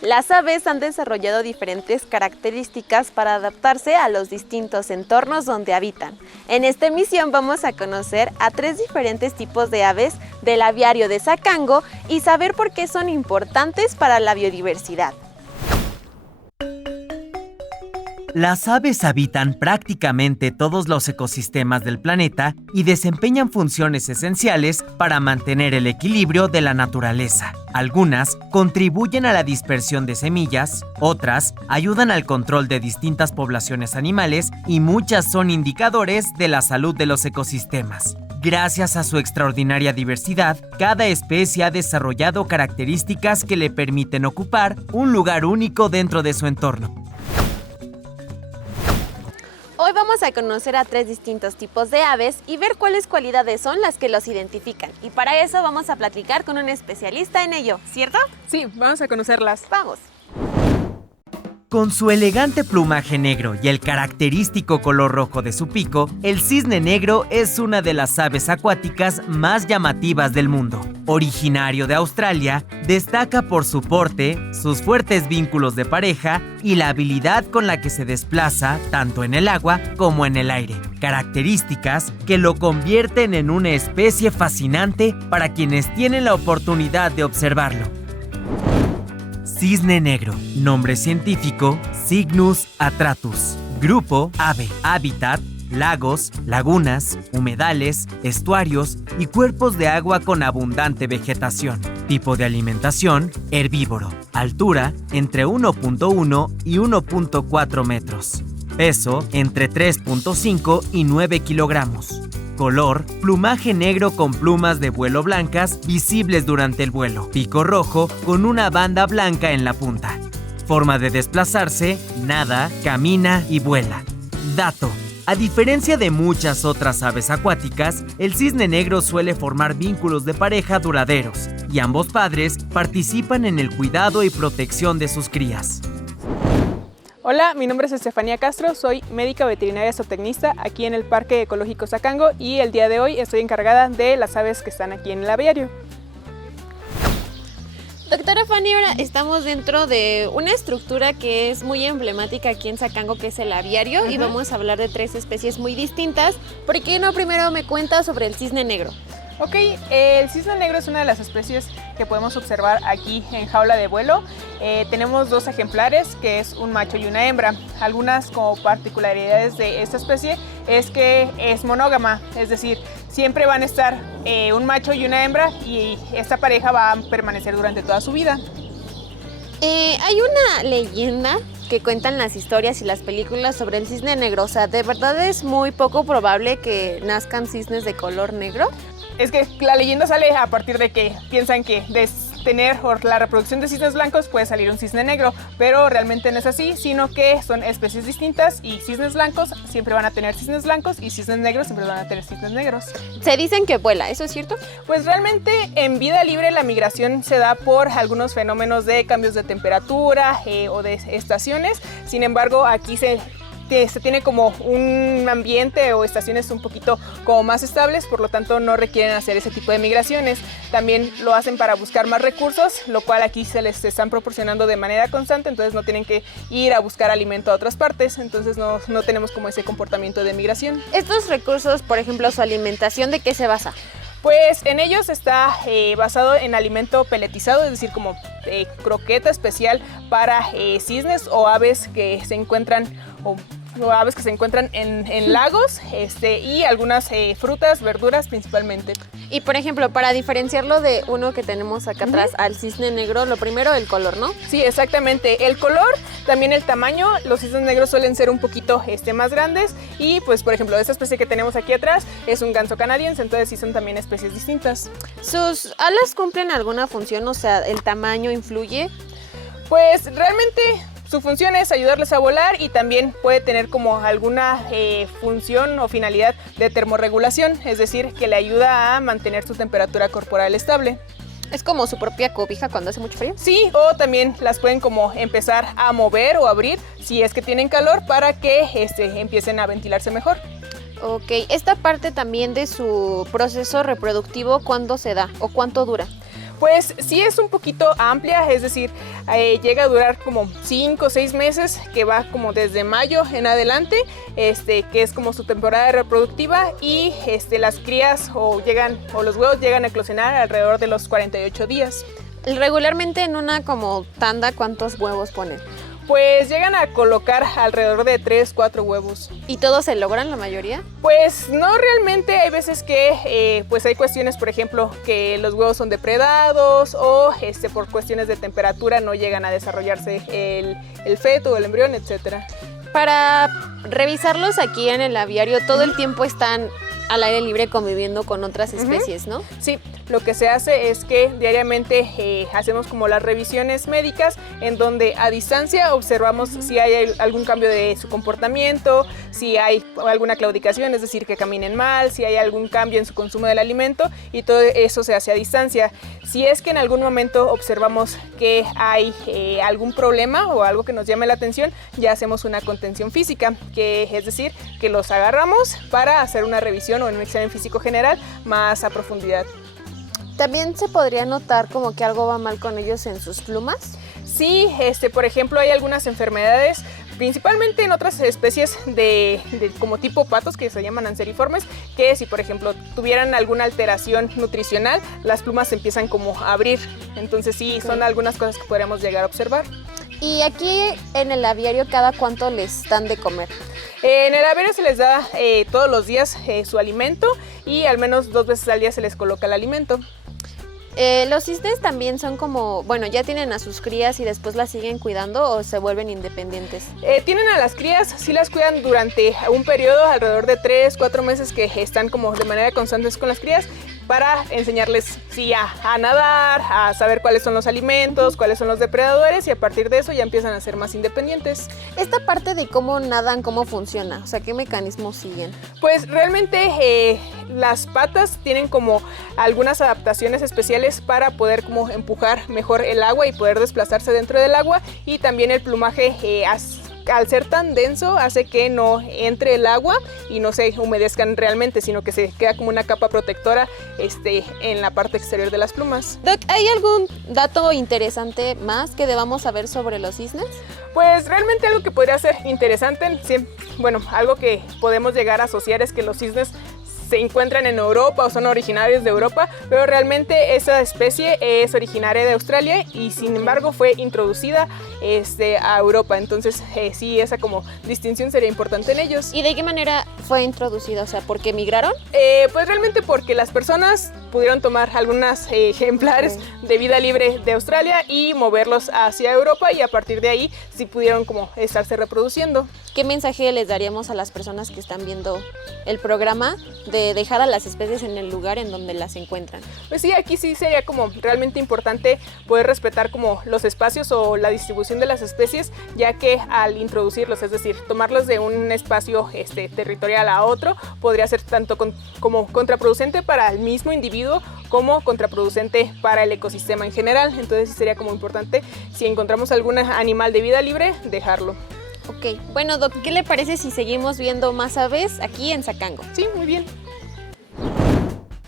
Las aves han desarrollado diferentes características para adaptarse a los distintos entornos donde habitan. En esta emisión vamos a conocer a 3 diferentes tipos de aves del aviario de Zacango y saber por qué son importantes para la biodiversidad. Las aves habitan prácticamente todos los ecosistemas del planeta y desempeñan funciones esenciales para mantener el equilibrio de la naturaleza. Algunas contribuyen a la dispersión de semillas, otras ayudan al control de distintas poblaciones animales y muchas son indicadores de la salud de los ecosistemas. Gracias a su extraordinaria diversidad, cada especie ha desarrollado características que le permiten ocupar un lugar único dentro de su entorno. Hoy vamos a conocer a 3 distintos tipos de aves y ver cuáles cualidades son las que los identifican. Y para eso vamos a platicar con un especialista en ello, ¿cierto? Sí, vamos a conocerlas. Vamos. Con su elegante plumaje negro y el característico color rojo de su pico, el cisne negro es una de las aves acuáticas más llamativas del mundo. Originario de Australia, destaca por su porte, sus fuertes vínculos de pareja y la habilidad con la que se desplaza tanto en el agua como en el aire. Características que lo convierten en una especie fascinante para quienes tienen la oportunidad de observarlo. Cisne negro, nombre científico, Cygnus atratus. Grupo, ave. Hábitat, lagos, lagunas, humedales, estuarios y cuerpos de agua con abundante vegetación. Tipo de alimentación, herbívoro. Altura, entre 1.1 y 1.4 metros. Peso, entre 3.5 y 9 kilogramos. Color, plumaje negro con plumas de vuelo blancas visibles durante el vuelo. Pico rojo con una banda blanca en la punta. Forma de desplazarse, nada, camina y vuela. Dato: a diferencia de muchas otras aves acuáticas, el cisne negro suele formar vínculos de pareja duraderos y ambos padres participan en el cuidado y protección de sus crías. Hola, mi nombre es Estefanía Castro, soy médica veterinaria zootecnista aquí en el Parque Ecológico Zacango y el día de hoy estoy encargada de las aves que están aquí en el aviario. Doctora Fanny, ahora estamos dentro de una estructura que es muy emblemática aquí en Zacango, que es el aviario, y vamos a hablar de 3 especies muy distintas. ¿Por qué no primero me cuenta sobre el cisne negro? Ok, el cisne negro es una de las especies que podemos observar aquí en jaula de vuelo. Tenemos 2 ejemplares, que es un macho y una hembra. Algunas como particularidades de esta especie es que es monógama, es decir, siempre van a estar un macho y una hembra y esta pareja va a permanecer durante toda su vida. Hay una leyenda que cuentan las historias y las películas sobre el cisne negro. O sea, ¿de verdad es muy poco probable que nazcan cisnes de color negro? Es que la leyenda sale a partir de que piensan que de tener la reproducción de cisnes blancos puede salir un cisne negro, pero realmente no es así, sino que son especies distintas y cisnes blancos siempre van a tener cisnes blancos y cisnes negros siempre van a tener cisnes negros. Se dicen que vuela, ¿eso es cierto? Pues realmente en vida libre la migración se da por algunos fenómenos de cambios de temperatura o de estaciones. Sin embargo, aquí se tiene como un ambiente o estaciones un poquito como más estables, por lo tanto no requieren hacer ese tipo de migraciones. También lo hacen para buscar más recursos, lo cual aquí se les están proporcionando de manera constante, entonces no tienen que ir a buscar alimento a otras partes, entonces no tenemos como ese comportamiento de migración. Estos recursos, por ejemplo, su alimentación, ¿de qué se basa? Pues en ellos está basado en alimento peletizado, es decir, como croqueta especial para cisnes o aves que se encuentran o aves que se encuentran en lagos y algunas frutas, verduras principalmente. Y por ejemplo, para diferenciarlo de uno que tenemos acá atrás, al cisne negro, lo primero el color, ¿no? Sí, exactamente. El color, también el tamaño. Los cisnes negros suelen ser un poquito más grandes y pues por ejemplo esta especie que tenemos aquí atrás es un ganso canadiense, entonces sí son también especies distintas. ¿Sus alas cumplen alguna función? O sea, ¿el tamaño influye? Pues realmente su función es ayudarles a volar y también puede tener como alguna función o finalidad de termorregulación, es decir, que le ayuda a mantener su temperatura corporal estable. ¿Es como su propia cobija cuando hace mucho frío? Sí, o también las pueden como empezar a mover o abrir si es que tienen calor para que empiecen a ventilarse mejor. Ok, esta parte también de su proceso reproductivo, ¿cuándo se da o cuánto dura? Pues sí es un poquito amplia, es decir, llega a durar como 5 o 6 meses, que va como desde mayo en adelante, que es como su temporada reproductiva, y las crías o los huevos llegan a eclosionar alrededor de los 48 días. Regularmente en una como tanda, ¿cuántos huevos ponen? Pues llegan a colocar alrededor de 3, 4 huevos. ¿Y todos se logran, la mayoría? Pues no realmente, hay veces que pues hay cuestiones, por ejemplo, que los huevos son depredados o por cuestiones de temperatura no llegan a desarrollarse el feto o el embrión, etcétera. Para revisarlos aquí en el aviario, todo el tiempo están al aire libre conviviendo con otras especies, ¿no? Sí, lo que se hace es que diariamente hacemos como las revisiones médicas, en donde a distancia observamos si hay algún cambio de su comportamiento, si hay alguna claudicación, es decir, que caminen mal, si hay algún cambio en su consumo del alimento, y todo eso se hace a distancia. Si es que en algún momento observamos que hay algún problema o algo que nos llame la atención, ya hacemos una contención física, que es decir, que los agarramos para hacer una revisión o un examen físico general más a profundidad. ¿También se podría notar como que algo va mal con ellos en sus plumas? Sí, por ejemplo, hay algunas enfermedades, principalmente en otras especies de como tipo patos, que se llaman anseriformes, que si por ejemplo tuvieran alguna alteración nutricional, las plumas se empiezan como a abrir. Entonces sí, son algunas cosas que podríamos llegar a observar. ¿Y aquí en el aviario cada cuánto les dan de comer? En el aviario se les da todos los días su alimento, y al menos 2 veces al día se les coloca el alimento. ¿Los cisnes también son como, bueno, ya tienen a sus crías y después las siguen cuidando o se vuelven independientes? Tienen a las crías, sí las cuidan durante un periodo alrededor de 3, 4 meses, que están como de manera constante con las crías, para enseñarles a nadar, a saber cuáles son los alimentos, cuáles son los depredadores, y a partir de eso ya empiezan a ser más independientes. Esta parte de cómo nadan, ¿cómo funciona? O sea, ¿qué mecanismos siguen? Pues realmente las patas tienen como algunas adaptaciones especiales para poder como empujar mejor el agua y poder desplazarse dentro del agua, y también el plumaje al ser tan denso hace que no entre el agua y no se humedezcan realmente, sino que se queda como una capa protectora en la parte exterior de las plumas. Doc, ¿hay algún dato interesante más que debamos saber sobre los cisnes? Pues realmente algo que podría ser interesante, bueno, algo que podemos llegar a asociar es que los cisnes se encuentran en Europa o son originarios de Europa, pero realmente esa especie es originaria de Australia y sin embargo fue introducida a Europa. Entonces sí, esa como distinción sería importante en ellos. ¿Y de qué manera fue introducida? O sea, ¿por qué migraron? Pues realmente porque las personas pudieron tomar algunos ejemplares de vida libre de Australia y moverlos hacia Europa, y a partir de ahí sí pudieron como estarse reproduciendo. ¿Qué mensaje les daríamos a las personas que están viendo el programa de dejar a las especies en el lugar en donde las encuentran? Pues sí, aquí sí sería como realmente importante poder respetar como los espacios o la distribución de las especies, ya que al introducirlos, es decir, tomarlos de un espacio territorial a otro, podría ser tanto como contraproducente para el mismo individuo como contraproducente para el ecosistema en general. Entonces sí sería como importante, si encontramos algún animal de vida libre, dejarlo. Ok, bueno Doc, ¿qué le parece si seguimos viendo más aves aquí en Zacango? Sí, muy bien.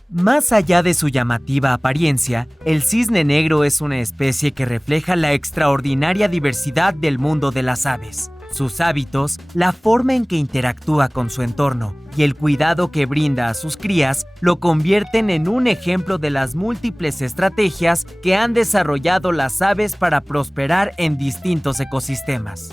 Más allá de su llamativa apariencia, el cisne negro es una especie que refleja la extraordinaria diversidad del mundo de las aves. Sus hábitos, la forma en que interactúa con su entorno y el cuidado que brinda a sus crías lo convierten en un ejemplo de las múltiples estrategias que han desarrollado las aves para prosperar en distintos ecosistemas.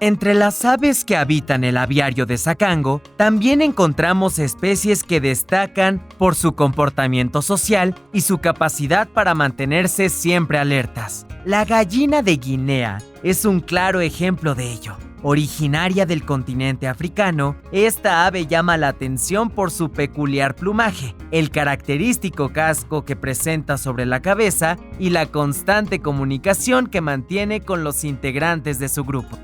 Entre las aves que habitan el aviario de Zacango, también encontramos especies que destacan por su comportamiento social y su capacidad para mantenerse siempre alertas. La gallina de Guinea es un claro ejemplo de ello. Originaria del continente africano, esta ave llama la atención por su peculiar plumaje, el característico casco que presenta sobre la cabeza y la constante comunicación que mantiene con los integrantes de su grupo.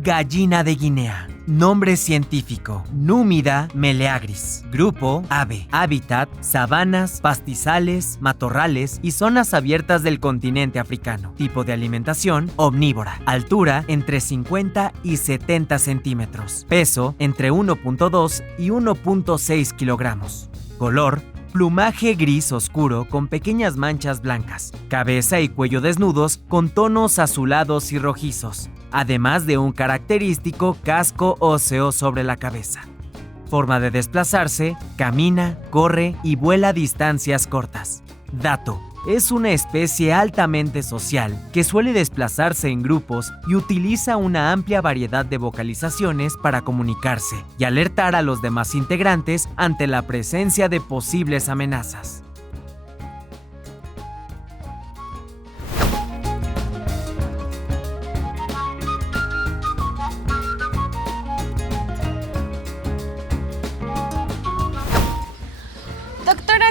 Gallina de Guinea. Nombre científico: Númida meleagris. Grupo: ave. Hábitat: sabanas, pastizales, matorrales y zonas abiertas del continente africano. Tipo de alimentación: omnívora. Altura: entre 50 y 70 centímetros. Peso: entre 1.2 y 1.6 kilogramos. Color: Plumaje gris oscuro con pequeñas manchas blancas. Cabeza y cuello desnudos con tonos azulados y rojizos, además de un característico casco óseo sobre la cabeza. Forma de desplazarse: camina, corre y vuela a distancias cortas. Dato: es una especie altamente social que suele desplazarse en grupos y utiliza una amplia variedad de vocalizaciones para comunicarse y alertar a los demás integrantes ante la presencia de posibles amenazas.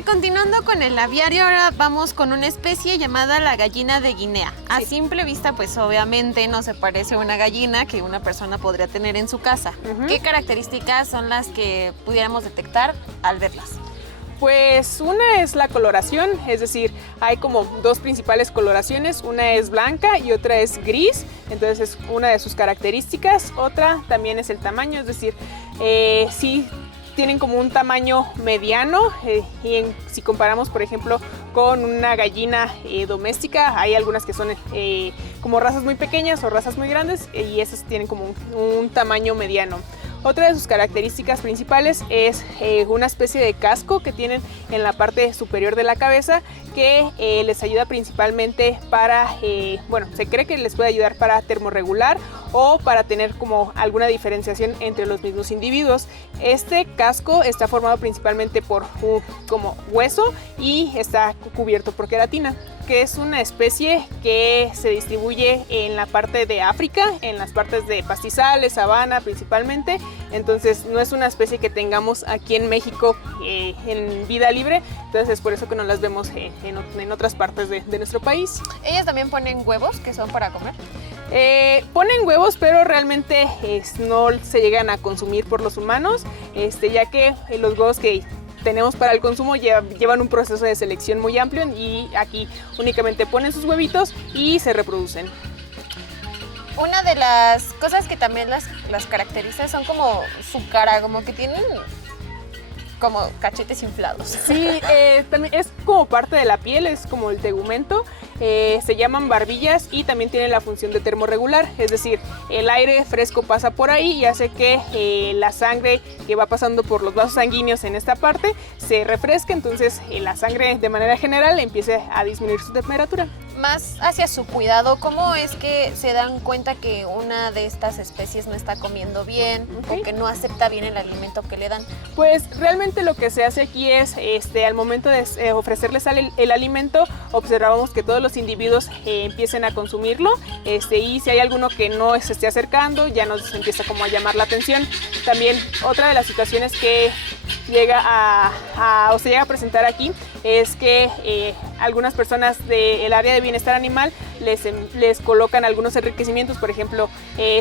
Continuando con el aviario, ahora vamos con una especie llamada la gallina de Guinea. A simple vista, pues obviamente no se parece a una gallina que una persona podría tener en su casa. ¿Qué características son las que pudiéramos detectar al verlas? Pues una es la coloración, es decir, hay como dos principales coloraciones, una es blanca y otra es gris, entonces es una de sus características. Otra también es el tamaño, es decir, sí tienen como un tamaño mediano si comparamos, por ejemplo, con una gallina doméstica, hay algunas que son como razas muy pequeñas o razas muy grandes y esas tienen como un tamaño mediano. Otra de sus características principales es una especie de casco que tienen en la parte superior de la cabeza que les ayuda principalmente para, se cree que les puede ayudar para termorregular o para tener como alguna diferenciación entre los mismos individuos. Este casco está formado principalmente por como hueso y está cubierto por queratina, que es una especie que se distribuye en la parte de África, en las partes de pastizales, sabana principalmente. Entonces no es una especie que tengamos aquí en México en vida libre, entonces es por eso que no las vemos en otras partes de nuestro país. ¿Ellas también ponen huevos que son para comer? Ponen huevos, pero realmente no se llegan a consumir por los humanos, ya que los huevos que tenemos para el consumo llevan un proceso de selección muy amplio y aquí únicamente ponen sus huevitos y se reproducen. Una de las cosas que también las caracteriza son como su cara, como que tienen como cachetes inflados. Sí, también es como parte de la piel, es como el tegumento. Se llaman barbillas y también tienen la función de termorregular, es decir, el aire fresco pasa por ahí y hace que la sangre que va pasando por los vasos sanguíneos en esta parte se refresque, entonces la sangre de manera general empiece a disminuir su temperatura. Más hacia su cuidado, ¿cómo es que se dan cuenta que una de estas especies no está comiendo bien o que no acepta bien el alimento que le dan? Pues realmente lo que se hace aquí es, al momento de ofrecerles el alimento, observamos que todos los individuos empiecen a consumirlo, y si hay alguno que no se esté acercando, ya nos empieza como a llamar la atención. También otra de las situaciones que llega se llega a presentar aquí es que algunas personas del área de bienestar animal les colocan algunos enriquecimientos, por ejemplo,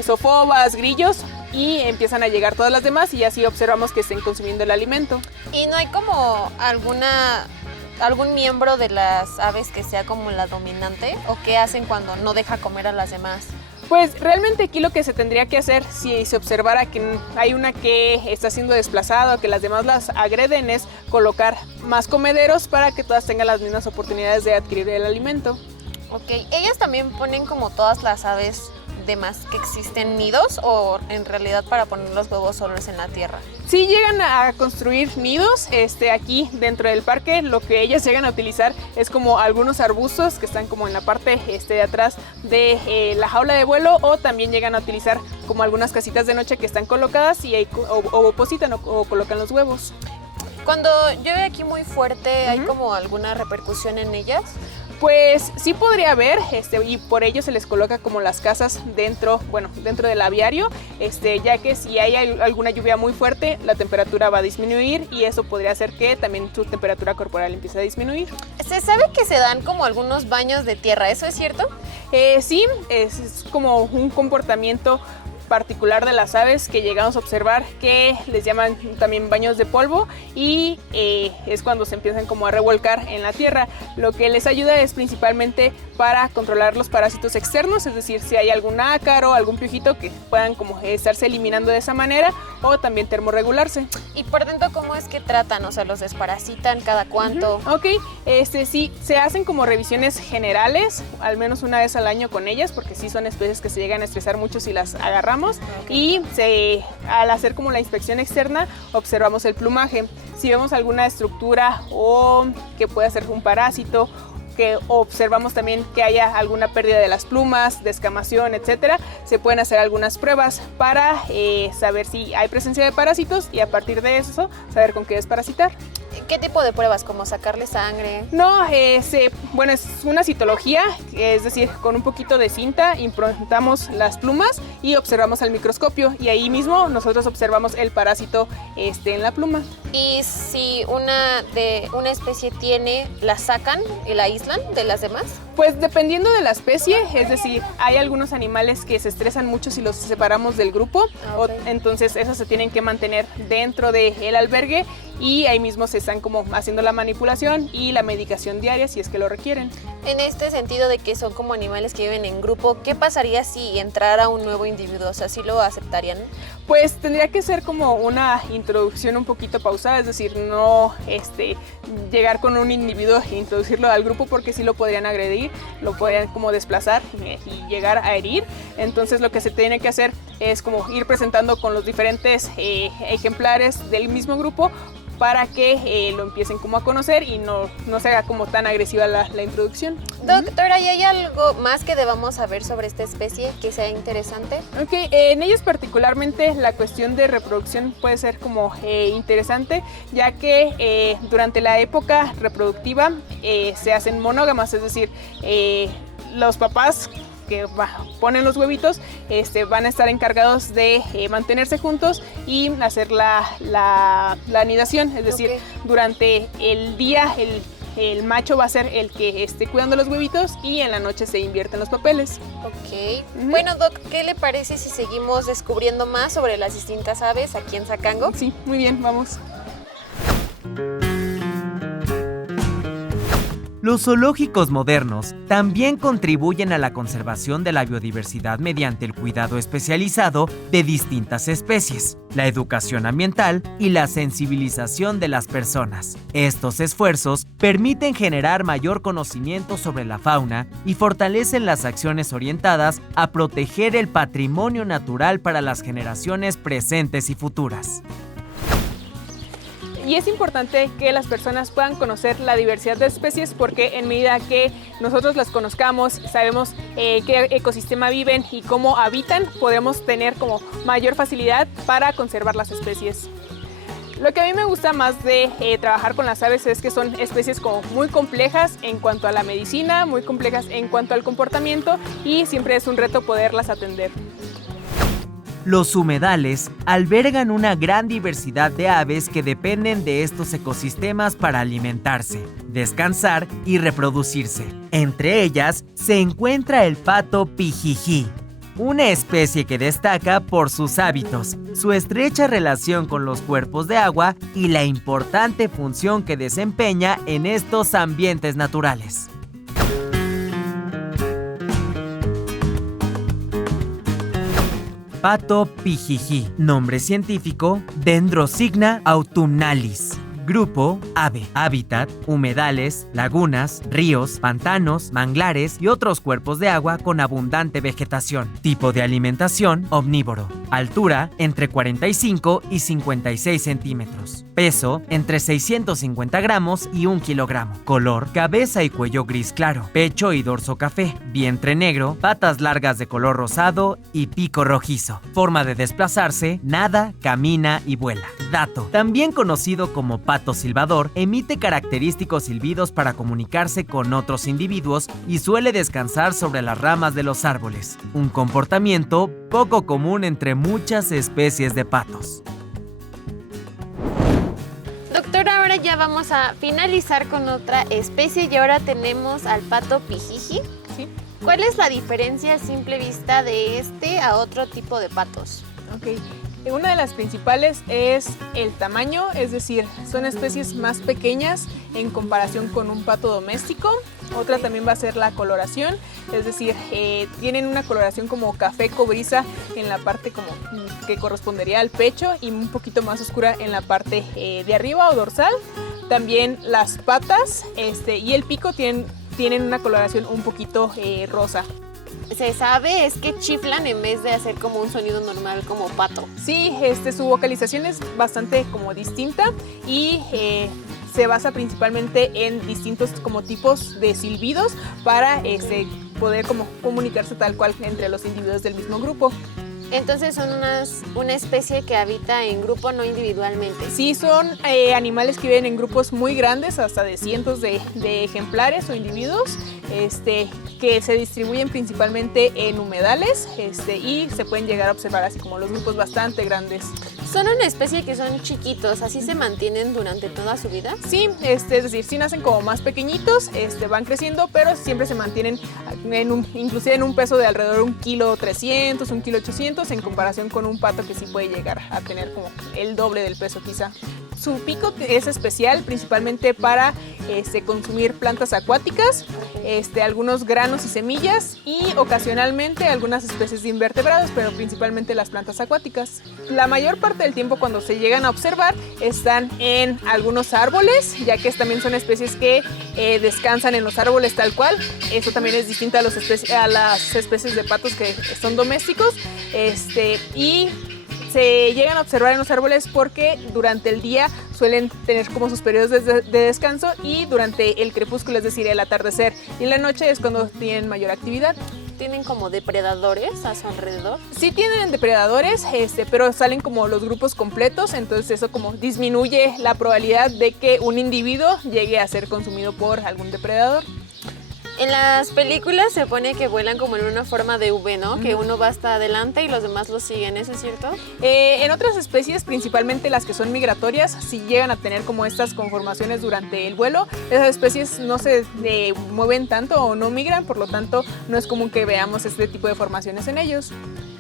sofobas, grillos, y empiezan a llegar todas las demás y así observamos que estén consumiendo el alimento. ¿Y no hay como algún miembro de las aves que sea como la dominante o qué hacen cuando no deja comer a las demás? Pues realmente aquí lo que se tendría que hacer si se observara que hay una que está siendo desplazada o que las demás las agreden es colocar más comederos para que todas tengan las mismas oportunidades de adquirir el alimento. Ok, ¿ellas también ponen como todas las aves demás que existen nidos o en realidad para poner los huevos solos en la tierra? Sí llegan a construir nidos, aquí dentro del parque lo que ellas llegan a utilizar es como algunos arbustos que están como en la parte de atrás de la jaula de vuelo, o también llegan a utilizar como algunas casitas de noche que están colocadas y ahí o positan o colocan los huevos. Cuando llueve aquí muy fuerte, ¿hay como alguna repercusión en ellas? Pues sí podría haber, y por ello se les coloca como las casas dentro del aviario, ya que si hay alguna lluvia muy fuerte, la temperatura va a disminuir y eso podría hacer que también su temperatura corporal empiece a disminuir. Se sabe que se dan como algunos baños de tierra, ¿eso es cierto? Sí, es como un comportamiento particular de las aves que llegamos a observar que les llaman también baños de polvo y es cuando se empiezan como a revolcar en la tierra. Lo que les ayuda es principalmente para controlar los parásitos externos, es decir, si hay algún ácaro, algún piojito que puedan como estarse eliminando de esa manera, o también termorregularse. ¿Y por dentro cómo es que tratan? O sea, ¿los desparasitan cada cuánto? Ok, sí, se hacen como revisiones generales, al menos una vez al año con ellas, porque sí son especies que se llegan a estresar mucho si las agarramos. Y al hacer como la inspección externa, observamos el plumaje. Si vemos alguna estructura o que pueda ser un parásito, que observamos también que haya alguna pérdida de las plumas, descamación, etcétera, se pueden hacer algunas pruebas para saber si hay presencia de parásitos y a partir de eso saber con qué desparasitar. ¿Qué tipo de pruebas? ¿Como sacarle sangre? No, bueno, es una citología, es decir, con un poquito de cinta implantamos las plumas y observamos al microscopio y ahí mismo nosotros observamos el parásito en la pluma. ¿Y si una especie tiene, la sacan y la aíslan de las demás? Pues dependiendo de la especie, es decir, hay algunos animales que se estresan mucho si los separamos del grupo, entonces esos se tienen que mantener dentro del albergue y ahí mismo se están como haciendo la manipulación y la medicación diaria si es que lo requieren. En este sentido de que son como animales que viven en grupo, ¿qué pasaría si entrara un nuevo individuo? O sea, ¿sí lo aceptarían? Pues tendría que ser como una introducción un poquito pausada, es decir, no llegar con un individuo e introducirlo al grupo porque sí lo podrían agredir, lo podrían como desplazar y llegar a herir. Entonces lo que se tiene que hacer es como ir presentando con los diferentes ejemplares del mismo grupo para que lo empiecen como a conocer y no se haga como tan agresiva la introducción. Doctora, ¿y hay algo más que debamos saber sobre esta especie que sea interesante? Ok, en ellos particularmente la cuestión de reproducción puede ser como interesante, ya que durante la época reproductiva se hacen monógamas, es decir, los papás que ponen los huevitos van a estar encargados de mantenerse juntos y hacer la anidación, es decir, durante el día el macho va a ser el que esté cuidando los huevitos y en la noche se invierten los papeles. Ok. Bueno, Doc, ¿qué le parece si seguimos descubriendo más sobre las distintas aves aquí en Zacango? Sí, muy bien, vamos. Los zoológicos modernos también contribuyen a la conservación de la biodiversidad mediante el cuidado especializado de distintas especies, la educación ambiental y la sensibilización de las personas. Estos esfuerzos permiten generar mayor conocimiento sobre la fauna y fortalecen las acciones orientadas a proteger el patrimonio natural para las generaciones presentes y futuras. Y es importante que las personas puedan conocer la diversidad de especies porque en medida que nosotros las conozcamos, sabemos qué ecosistema viven y cómo habitan, podemos tener como mayor facilidad para conservar las especies. Lo que a mí me gusta más de trabajar con las aves es que son especies como muy complejas en cuanto a la medicina, muy complejas en cuanto al comportamiento y siempre es un reto poderlas atender. Los humedales albergan una gran diversidad de aves que dependen de estos ecosistemas para alimentarse, descansar y reproducirse. Entre ellas se encuentra el pato pijijí, una especie que destaca por sus hábitos, su estrecha relación con los cuerpos de agua y la importante función que desempeña en estos ambientes naturales. Pato pijijí, nombre científico Dendrocygna autumnalis. Grupo ave. Hábitat: humedales, lagunas, ríos, pantanos, manglares y otros cuerpos de agua con abundante vegetación. Tipo de alimentación: omnívoro. Altura: entre 45 y 56 centímetros. Peso: entre 650 gramos y 1 kilogramo. Color: cabeza y cuello gris claro. Pecho y dorso café. Vientre negro. Patas largas de color rosado y pico rojizo. Forma de desplazarse: nada, camina y vuela. Dato: también conocido como pato silbador, emite característicos silbidos para comunicarse con otros individuos y suele descansar sobre las ramas de los árboles. Un comportamiento poco común entre muchas especies de patos. Doctora, ahora ya vamos vamos a finalizar con otra especie y ahora tenemos al pato pijiji. Sí. ¿Cuál es la diferencia a simple vista de este a otro tipo de patos? Ok. Una de las principales es el tamaño, es decir, son especies más pequeñas en comparación con un pato doméstico. Otra también va a ser la coloración, es decir, tienen una coloración como café cobriza en la parte como que correspondería al pecho y un poquito más oscura en la parte de arriba o dorsal. También las patas y el pico tienen una coloración un poquito rosa. Se sabe es que chiflan en vez de hacer como un sonido normal como pato. Sí, su vocalización es bastante como distinta y se basa principalmente en distintos como tipos de silbidos para poder como comunicarse tal cual entre los individuos del mismo grupo. Entonces son una especie que habita en grupo, no individualmente. Sí, son animales que viven en grupos muy grandes, hasta de cientos de ejemplares o individuos, que se distribuyen principalmente en humedales y se pueden llegar a observar así como los grupos bastante grandes. Son una especie que son chiquitos, ¿así se mantienen durante toda su vida? Sí, es decir, sí nacen como más pequeñitos, van creciendo, pero siempre se mantienen inclusive en un peso de alrededor de 1,3 kg, 1,8 kg, en comparación con un pato que sí puede llegar a tener como el doble del peso quizá. Su pico es especial principalmente para consumir plantas acuáticas, algunos granos y semillas y ocasionalmente algunas especies de invertebrados, pero principalmente las plantas acuáticas. La mayor parte del tiempo cuando se llegan a observar están en algunos árboles, ya que también son especies que descansan en los árboles tal cual. Eso también es distinto a las especies de patos que son domésticos y se llegan a observar en los árboles porque durante el día suelen tener como sus periodos de descanso y durante el crepúsculo, es decir, el atardecer y la noche es cuando tienen mayor actividad. ¿Tienen como depredadores a su alrededor? Sí tienen depredadores, pero salen como los grupos completos, entonces eso como disminuye la probabilidad de que un individuo llegue a ser consumido por algún depredador. En las películas se pone que vuelan como en una forma de V, ¿no? Que uno va hasta adelante y los demás los siguen, ¿eso es cierto? En otras especies, principalmente las que son migratorias, si llegan a tener como estas conformaciones durante el vuelo, esas especies no se mueven tanto o no migran, por lo tanto no es común que veamos este tipo de formaciones en ellos.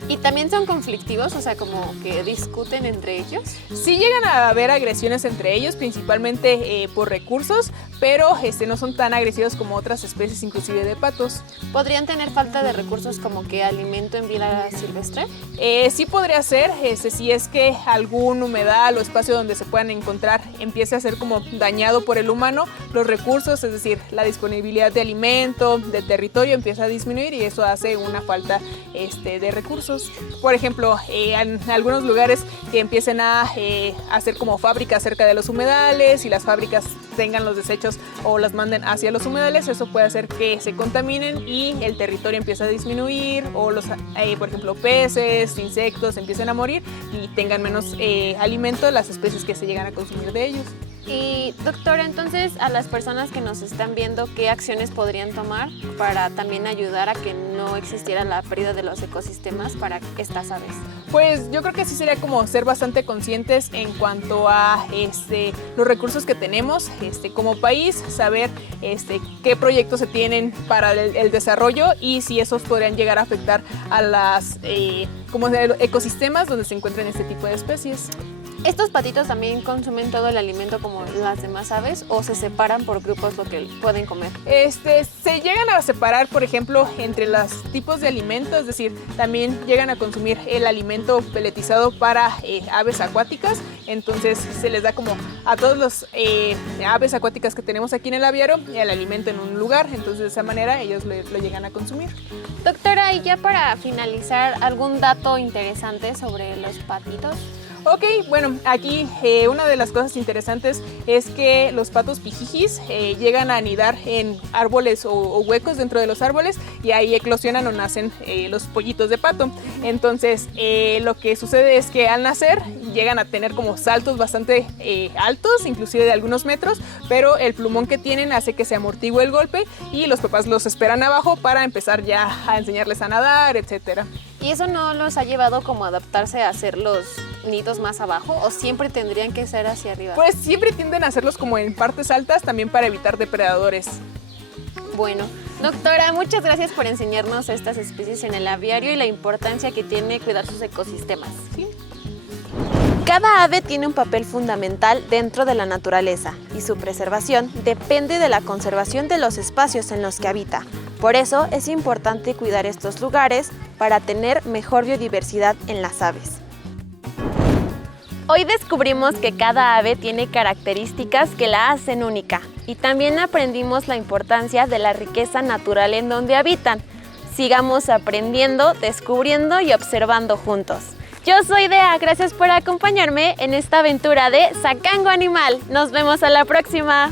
¿Y también son conflictivos, o sea, como que discuten entre ellos? Sí llegan a haber agresiones entre ellos, principalmente por recursos, pero no son tan agresivos como otras especies, inclusive de patos. ¿Podrían tener falta de recursos como que alimento en vida silvestre? Sí podría ser, si es que algún humedal o espacio donde se puedan encontrar empiece a ser como dañado por el humano, los recursos, es decir, la disponibilidad de alimento, de territorio empieza a disminuir y eso hace una falta de recursos. Por ejemplo, en algunos lugares que empiecen a hacer como fábricas cerca de los humedales y las fábricas tengan los desechos o las manden hacia los humedales, eso puede hacer que se contaminen y el territorio empiece a disminuir o por ejemplo, peces, insectos empiecen a morir y tengan menos alimento las especies que se llegan a consumir de ellos. Y doctora, entonces a las personas que nos están viendo, ¿qué acciones podrían tomar para también ayudar a que no existiera la pérdida de los ecosistemas para estas aves? Pues yo creo que sí sería como ser bastante conscientes en cuanto a los recursos que tenemos como país, saber qué proyectos se tienen para el desarrollo y si esos podrían llegar a afectar a las como ecosistemas donde se encuentran este tipo de especies. ¿Estos patitos también consumen todo el alimento como las demás aves o se separan por grupos lo que pueden comer? Se llegan a separar, por ejemplo, entre los tipos de alimentos, es decir, también llegan a consumir el alimento peletizado para aves acuáticas, entonces se les da como a todos los aves acuáticas que tenemos aquí en el aviario el alimento en un lugar, entonces de esa manera ellos lo llegan a consumir. Doctora, y ya para finalizar, ¿algún dato interesante sobre los patitos? Ok, bueno, aquí una de las cosas interesantes es que los patos pijijis llegan a anidar en árboles o huecos dentro de los árboles y ahí eclosionan o nacen los pollitos de pato. Entonces, lo que sucede es que al nacer llegan a tener como saltos bastante altos, inclusive de algunos metros, pero el plumón que tienen hace que se amortigue el golpe y los papás los esperan abajo para empezar ya a enseñarles a nadar, etcétera. ¿Y eso no los ha llevado como a adaptarse a ser los nidos más abajo o siempre tendrían que ser hacia arriba? Pues siempre tienden a hacerlos como en partes altas, también para evitar depredadores. Bueno, doctora, muchas gracias por enseñarnos estas especies en el aviario y la importancia que tiene cuidar sus ecosistemas. Sí. Cada ave tiene un papel fundamental dentro de la naturaleza y su preservación depende de la conservación de los espacios en los que habita. Por eso es importante cuidar estos lugares para tener mejor biodiversidad en las aves. Hoy descubrimos que cada ave tiene características que la hacen única y también aprendimos la importancia de la riqueza natural en donde habitan. Sigamos aprendiendo, descubriendo y observando juntos. Yo soy Dea, gracias por acompañarme en esta aventura de Sacango Animal. Nos vemos a la próxima.